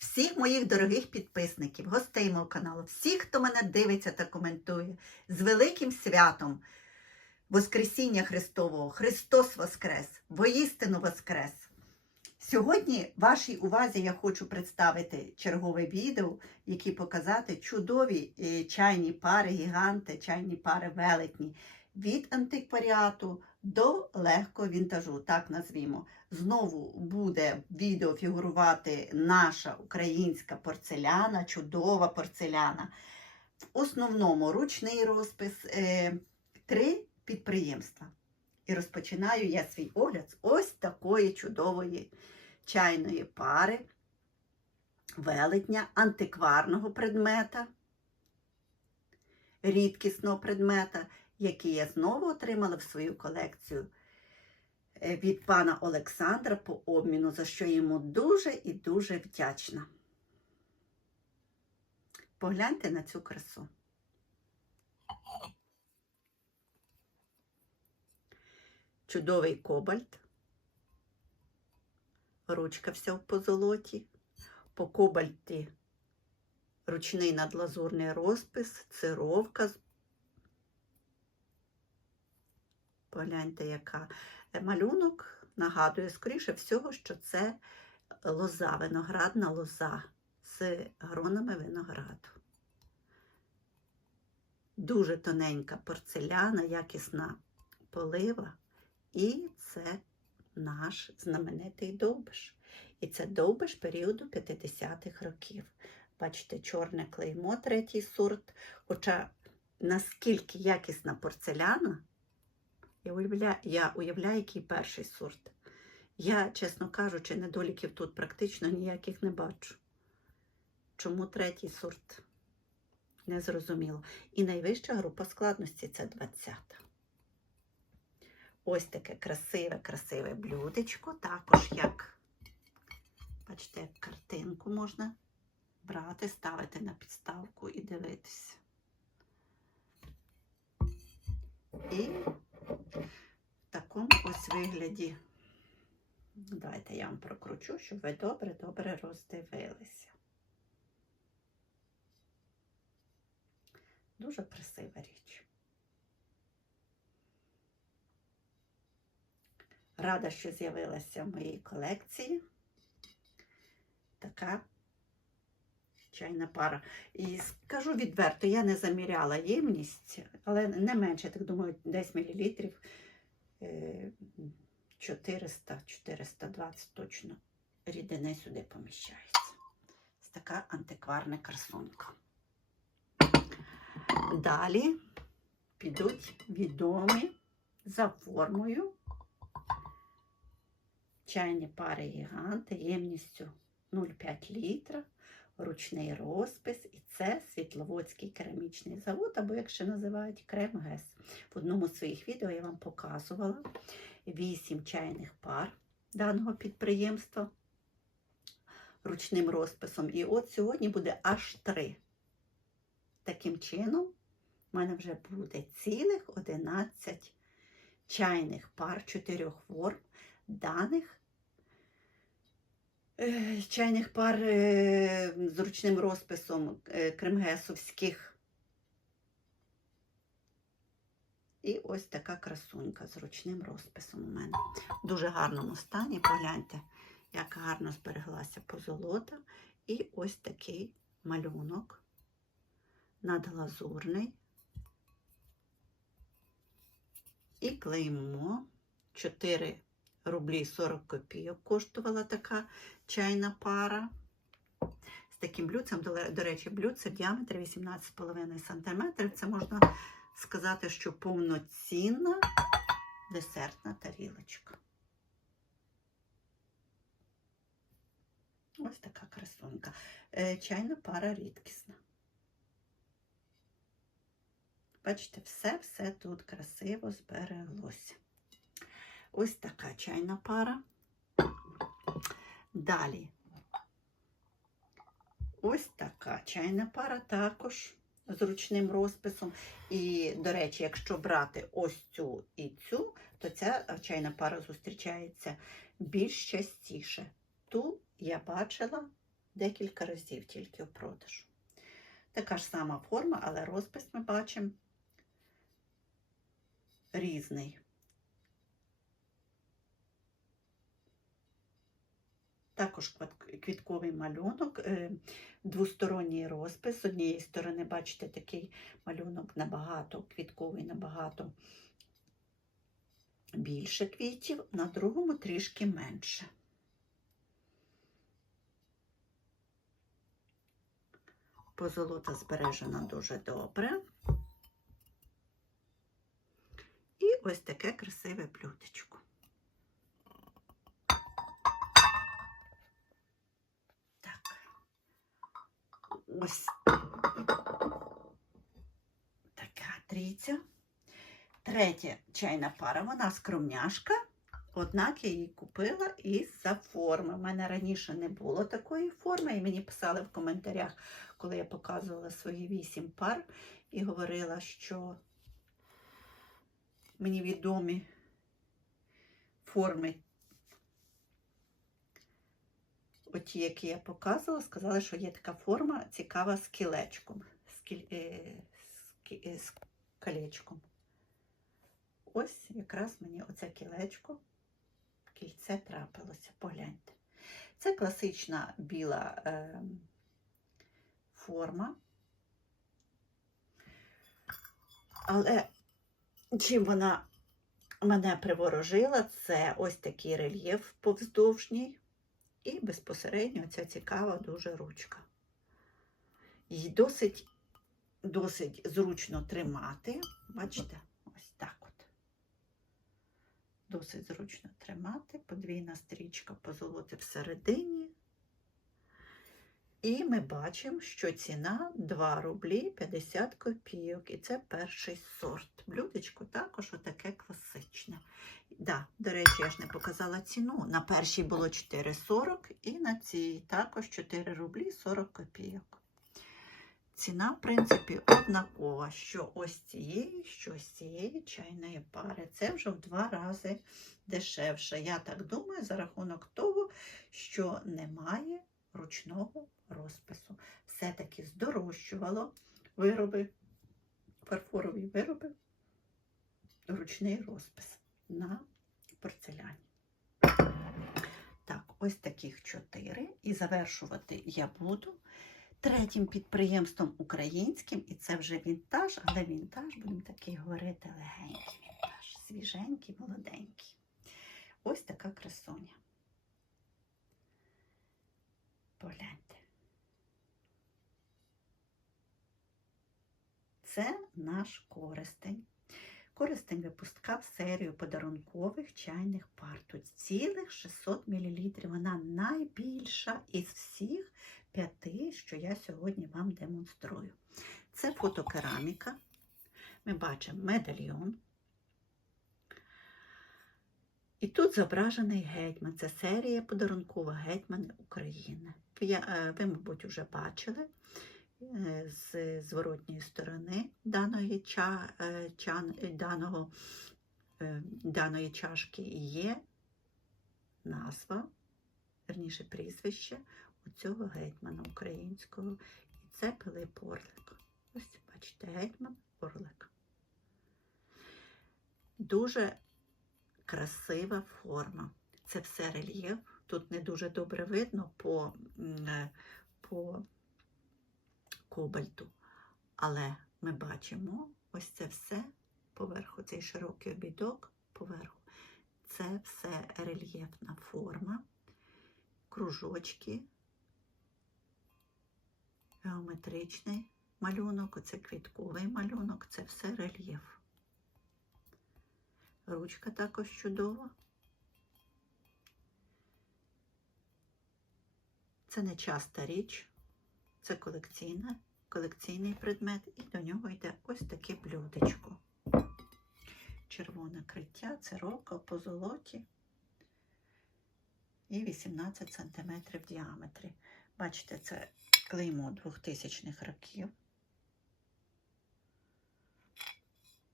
всіх моїх дорогих підписників, гостей мого каналу, всіх, хто мене дивиться та коментує, з великим святом Воскресіння Христового, Христос Воскрес, воістину Воскрес! Сьогодні вашій увазі я хочу представити чергове відео, які показати чудові е, чайні пари, гіганти, чайні пари велетні від антикваріату до легкого вінтажу, так назвімо. Знову буде відео фігурувати наша українська порцеляна, чудова порцеляна. В основному ручний розпис, е, три підприємства. І розпочинаю я свій огляд з ось такої чудової чайної пари, велетня, антикварного предмета, рідкісного предмета, який я знову отримала в свою колекцію від пана Олександра по обміну, за що йому дуже і дуже вдячна. Погляньте на цю красу. Чудовий кобальт. Ручка вся в позолоті. По кобальті ручний надлазурний розпис, цировка. Погляньте, яка Е, малюнок нагадує, скоріше всього, що це лоза, виноградна лоза з гронами винограду. Дуже тоненька порцеляна, якісна полива. І це наш знаменитий довбиш. І це довбиш періоду 50-х років. Бачите, чорне клеймо, третій сорт. Хоча наскільки якісна порцеляна, я уявляю, я уявляю, який перший сорт. Я, чесно кажучи, недоліків тут практично ніяких не бачу. Чому третій сорт? Не зрозуміло. І найвища група складності це 20. Ось таке красиве, красиве блюдечко. Також як, бачите, як картинку можна брати, ставити на підставку і дивитися. І такому ось вигляді. Давайте я вам прокручу, щоб ви добре-добре роздивилися. Дуже красива річ. Рада, що з'явилася в моїй колекції така чайна пара. І скажу відверто, я не заміряла ємність, але не менше, так думаю, десь мілілітрів 400-420 точно рідини сюди поміщається. Ось така антикварна красунка. Далі підуть відомі за формою чайні пари гіганти ємністю 0,5 літра, ручний розпис, і це Світловодський керамічний завод, або як ще називають Кремгес. В одному з своїх відео я вам показувала 8 чайних пар даного підприємства ручним розписом. І от сьогодні буде аж 3. Таким чином, в мене вже буде цілих 11 чайних пар чотирьох форм даних чайних пар е, з ручним розписом е, кремгесовських. І ось така красунька з ручним розписом у мене. В дуже гарному стані. Погляньте, як гарно збереглася позолота. І ось такий малюнок надглазурний. І клеймо 4 рублі 40 копійок коштувала така чайна пара. З таким блюдцем, до, речі, блюдце в діаметрі 18,5 см. Це можна сказати, що повноцінна десертна тарілочка. Ось така красунька. Е, Чайна пара рідкісна. Бачите, все-все тут красиво збереглося. Ось така чайна пара. Далі. Ось така чайна пара також з ручним розписом. І, до речі, якщо брати ось цю і цю, то ця чайна пара зустрічається більш частіше. Ту я бачила декілька разів тільки в продажу. Така ж сама форма, але розпис ми бачимо різний. Також квітковий малюнок, е, двосторонній розпис. З однієї сторони, бачите, такий малюнок набагато квітковий, набагато більше квітів, на другому трішки менше. Позолота збережена дуже добре. І ось таке красиве блюдечко. Ось така трійця. Третя чайна пара, вона скромняшка, однак я її купила із-за форми. У мене раніше не було такої форми, і мені писали в коментарях, коли я показувала свої вісім пар і говорила, що мені відомі форми, оті, які я показувала, сказали, що є така форма цікава з кілечком, з, кіль... е, е, з колечком. Ось якраз мені оце кілечко, кільце трапилося, погляньте. Це класична біла е, форма. Але чим вона мене приворожила, це ось такий рельєф повздовжній і безпосередньо ця цікава дуже ручка. Її досить, досить зручно тримати. Бачите, ось так от. Досить зручно тримати, подвійна стрічка позолоти всередині. І ми бачимо, що ціна 2 рублі 50 копійок. І це перший сорт. Блюдечко також отаке класичне. Да, до речі, я ж не показала ціну. На першій було 4,40 і на цій також 4 рублі 40 копійок. Ціна, в принципі, однакова, що ось цієї, що ось цієї чайної пари. Це вже в два рази дешевше. Я так думаю, за рахунок того, що немає ручного розпису. Все-таки здорожчувало вироби, фарфорові вироби, ручний розпис на порцеляні. Так, ось таких чотири. І завершувати я буду третім підприємством українським, і це вже вінтаж, але вінтаж, будемо такий говорити, легенький вінтаж, свіженький, молоденький. Ось така красуня. Погляньте. Це наш користень. Користень випускав серію подарункових чайних пар. Тут цілих 600 мл. Вона найбільша із всіх п'яти, що я сьогодні вам демонструю. Це фотокераміка. Ми бачимо медальйон. І тут зображений гетьман. Це серія подарункова гетьмани України. Е, ви, мабуть, вже бачили е, з зворотньої сторони даної, ча, е, чан, даного, даної чашки є назва, верніше прізвище у цього гетьмана українського. І це Пилип Орлик. Ось бачите, гетьман Орлик. Дуже красива форма. Це все рельєф. Тут не дуже добре видно по, е, по кобальту. Але ми бачимо ось це все поверху, цей широкий обідок поверху. Це все рельєфна форма, кружочки, геометричний малюнок, оце квітковий малюнок, це все рельєф. Ручка також чудова. Це не часта річ, це колекційна, колекційний предмет, і до нього йде ось таке блюдечко. Червоне криття, це рока по золоті і 18 см в діаметрі. Бачите, це клеймо 2000-х років.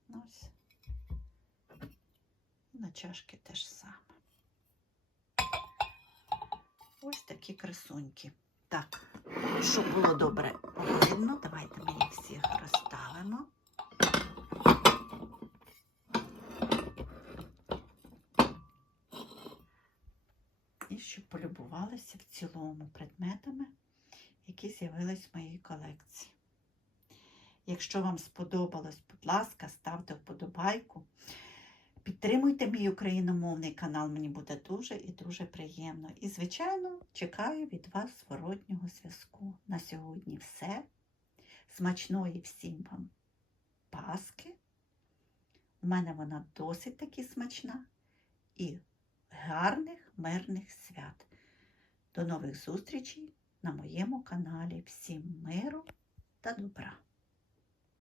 Ось. На чашки теж саме. Ось такі красуньки. Так, щоб було добре видно, давайте ми їх всіх розставимо. І щоб полюбувалися в цілому предметами, які з'явились в моїй колекції. Якщо вам сподобалось, будь ласка, ставте вподобайку. Підтримуйте мій україномовний канал, мені буде дуже і дуже приємно. І, звичайно, чекаю від вас зворотнього зв'язку. На сьогодні все. Смачної всім вам паски. У мене вона досить таки смачна і гарних мирних свят. До нових зустрічей на моєму каналі. Всім миру та добра!